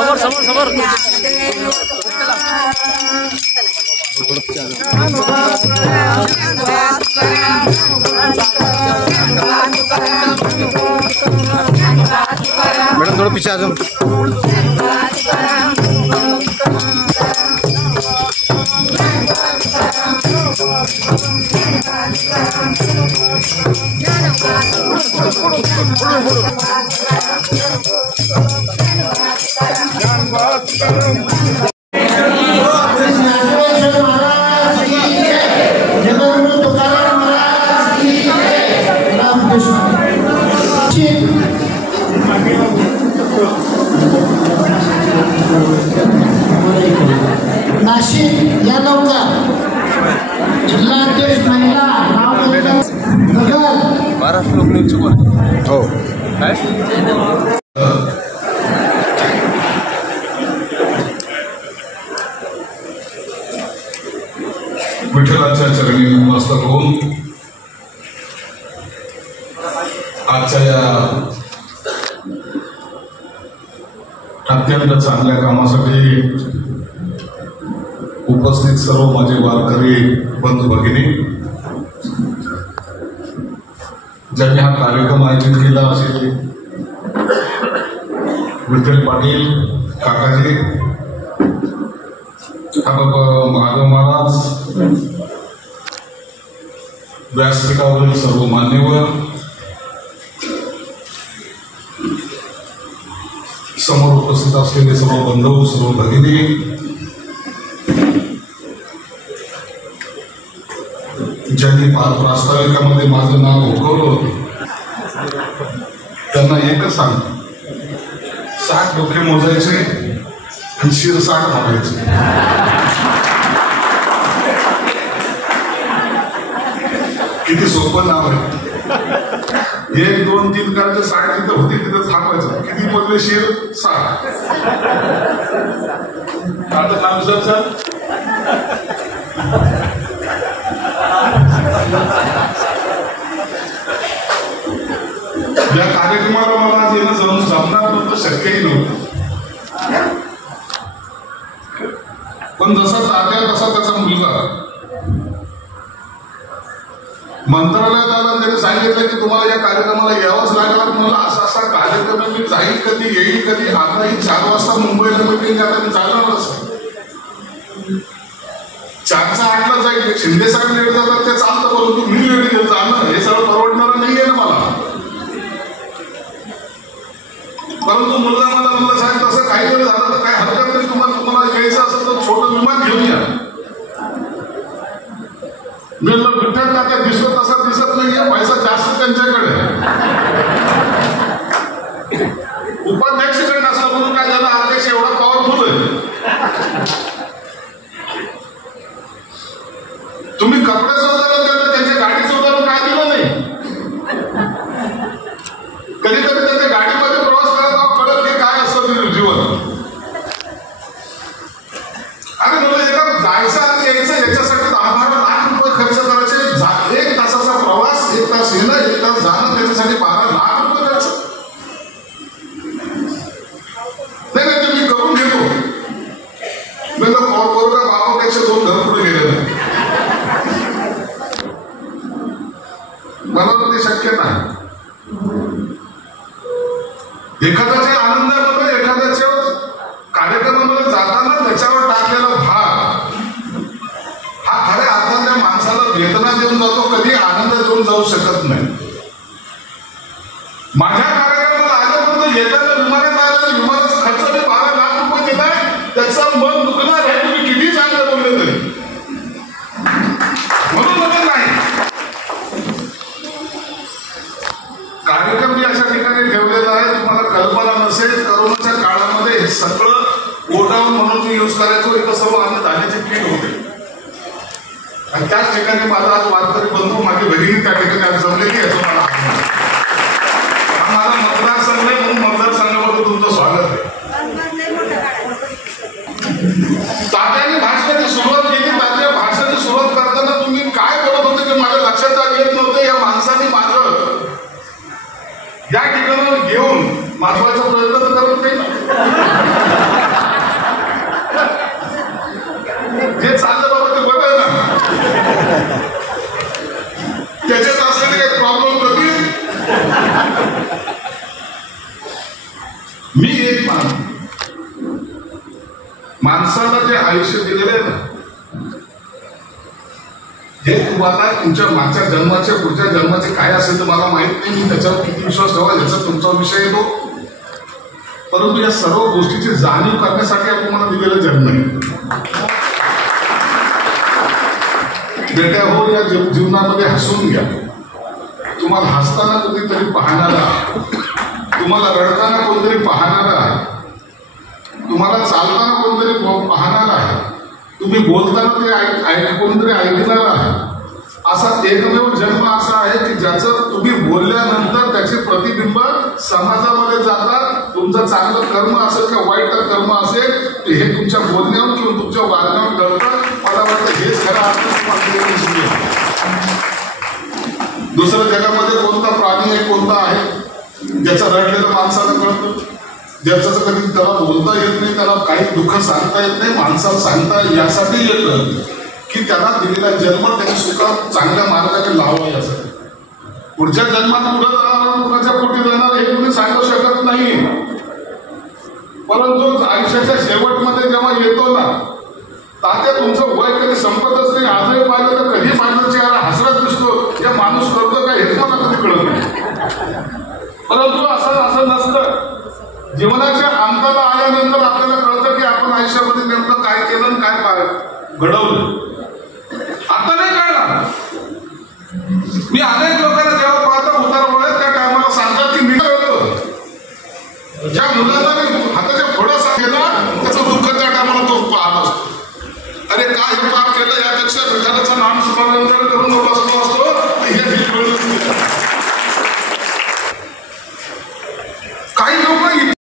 समोर समोर मैडम थोड़ा पीछे आ जाओ। नाशिक या लवकर जिल्हाध्यक्ष महिला महाराष्ट्र लोकनेच हो काय विठ्ठलाच्या चरणी नमस्कार होऊन आजच्या या अत्यंत चांगल्या कामासाठी उपस्थित सर्व माझे वारकरी बंधू भगिनी, ज्यांनी हा कार्यक्रम आयोजित केला असे विठ्ठल पाटील काकाजी, महादेव महाराज, व्यासपीठावरील सर्व मान्यवर, समोर उपस्थित असलेले सर्व बंधू, सर्व भगिनी, ज्यांनी प्रास्ताविकामध्ये माझं नाव ओळखवलं होतं, त्यांना एकच सांगतो, 60 डोके मोजायचे आणि शिर 60 मारायचे. किती सोपं नाव आहे. 1 2 3 करायचे, 60 जिथं होते तिथं थांबायचं. किती मोजले शिर 60. आता नाव सर या कार्यक्रमाला मला आज येणं जाऊन जमणार नव्हतं, शक्यही नव्हतं. पण जसा तात्या तसा त्याचा मुलगा मंत्रालयात आला, त्याने सांगितलं की तुम्हाला या कार्यक्रमाला यावंच लागणार. मला असा असा कार्यक्रम मी जाईल कधी, येईल कधी, आता ही 4 वाजता मुंबईला मीटिंग आता मी चालणारच. 4चा 8ला जाईल. शिंदे साहेब लेट जातात ते चालतं, परंतु मी लेट जाणं हे सगळं परवडणार नाहीये ना मला. परंतु मुलगा मला म्हणलं, साहेब तसं काहीतरी झालं तर काही हरकत नाही, तुम्हाला यायचं असेल तर छोटं विमान घेऊन या. मी म्हणलं विठ्ठल टाका दिसत तसा दिसत नाहीये, पैसा जास्त त्यांच्याकडे. उपाध्यक्षकडे नसला म्हणून काय झालं, अध्यक्ष एवढा पॉवरफुल आहे. तुम्ही कपड्याचं उदाहरण दिलं, त्यांच्या गाडीचं उदाहरण काय दिलं नाही. कधीतरी त्यांच्या गाडीमध्ये प्रवास करत कळत की काय असतं जीवन. अरे मला एका जायचं आणि यायचं याच्यासाठी 10-12 लाख रुपये खर्च करायचे. 1 तासाचा प्रवास, 1 तास येणं, 1 तास जाणं, त्याच्यासाठी 12 लाख रुपये खर्च. नाही ते मी करून घेतो. मी तर कोरगा बाबापेक्षा 2 घर पुढे गेले नाही. मला ते शक्य नाही. एखाद्याच्या आनंदामध्ये, एखाद्याच्या कार्यक्रमामध्ये जाताना त्याच्यावर टाकलेला भार हा खऱ्या अर्थाने माणसाला वेदना देऊन जातो, कधी आनंद देऊन जाऊ शकत नाही. माझ्या कार्यक्रमाला आल्यापर्यंत येताना विमानात आलं, विमानाचा खर्च मी 12 लाख रुपये दिलाय, त्याचं मन दुखणार आहे. तुम्ही किती चांगलं बोलले तरी. म्हणून म्हणजे नाही कार्यक्रम मी अशा ठिकाणी ठेवलेला आहे. तुम्हाला कल्पना नसेल, करोनाच्या काळामध्ये हे सगळं गोडाऊन म्हणून मी यूज करायचो. इथं सर्व अन्न धान्याची किट होते आणि त्याच ठिकाणी माझा आज वारकरी बंधू, माझी बहिणी त्या ठिकाणी आज जमलेली आहे. मला हा माझा मतदारसंघ आहे, म्हणून मतदारसंघामध्ये तुमचं स्वागत आहे. तात्याने भाषणाची सुरुवात केली. तात्या भाषणाची सुरुवात करताना तुम्ही काय बोलत होते की माझ्या लक्षात येत नव्हतं. या माणसाने माझं या मागवायचा प्रयत्न तर करत नाही ना. जे चाललं बाबा ते बघा ना, त्याच्यात असलेले काही प्रॉब्लेम कधी. मी एक माणसाला जे आयुष्य दिलेलं आहे ना, हे तुम्हाला तुमच्या मागच्या जन्माच्या पुढच्या जन्माचे काय असेल तर मला माहित नाही. मी त्याच्यावर किती विश्वास ठेवा याचा तुमचा विषय येतो. परंतु या सर्व गोष्टीची जाणीव करण्यासाठी आपण मला दिलेलं जन्म आहे. बेटा हो, या जीवनामध्ये हसून घ्या. तुम्हाला हसताना कोणीतरी पाहणारा, तुम्हाला रडताना कोणतरी पाहणारा आहे, तुम्हाला चालताना कोणतरी पाहणारा आहे, तुम्ही बोलताना ते कोणतरी ऐकणार आहे. असा एकमेव जन्म असा आहे की ज्याचं तुम्ही बोलल्यानंतर त्याचे प्रतिबिंब समाजामध्ये जातात. तुमचं चांगलं कर्म असेल किंवा वाईट कर्म असेल हे तुमच्या बोलण्यावर किंवा तुमच्या वागण्यावर कळतं. मला वाटतं हेच खरं आपण. दुसरं जगामध्ये कोणता प्राणी आहे, कोणता आहे ज्याचं रडलेलं माणसाला कळतं, ज्याचं कधी त्याला बोलता येत नाही, त्याला काही दुःख सांगता येत नाही. माणसाला सांगता यासाठी येतं की त्याला दिलेला जन्म त्याची सुख चांगल्या मार्गाने लावा यासाठी. पुढच्या जन्मात पुढे जाणार, कुणाच्या पोटी जाणार हे तुम्ही सांगू शकत नाही. परंतु आयुष्याच्या शेवटमध्ये जेव्हा येतो ना, तात्या तुमचं वय कधी संपतच नाही. आजही पाहिलं तर कधी पाहिलं चेहरा हसरत दिसतो. या माणूस करतो का हेच मला कधी कळत नाही. परंतु असं नसतं. जीवनाच्या अंताला आल्यानंतर आपल्याला कळतं की आपण आयुष्यामध्ये नेमकं काय केलं आणि काय घडवलं. आता नाही कळणार. मी अनेक लोकांना जेव्हा पाहतो उतारवळ्यात त्या टायमाला सांगतात की मी कळतो. ज्या मुलांना मी हाताच्या थोडासा केला त्याचं दुःख त्या टायमाला तो पाहत असतो. अरे काय हे पाप केलं, यापेक्षा विठ्ठलाचं नाम स्मरण करून बसलो असतो हे कळलं.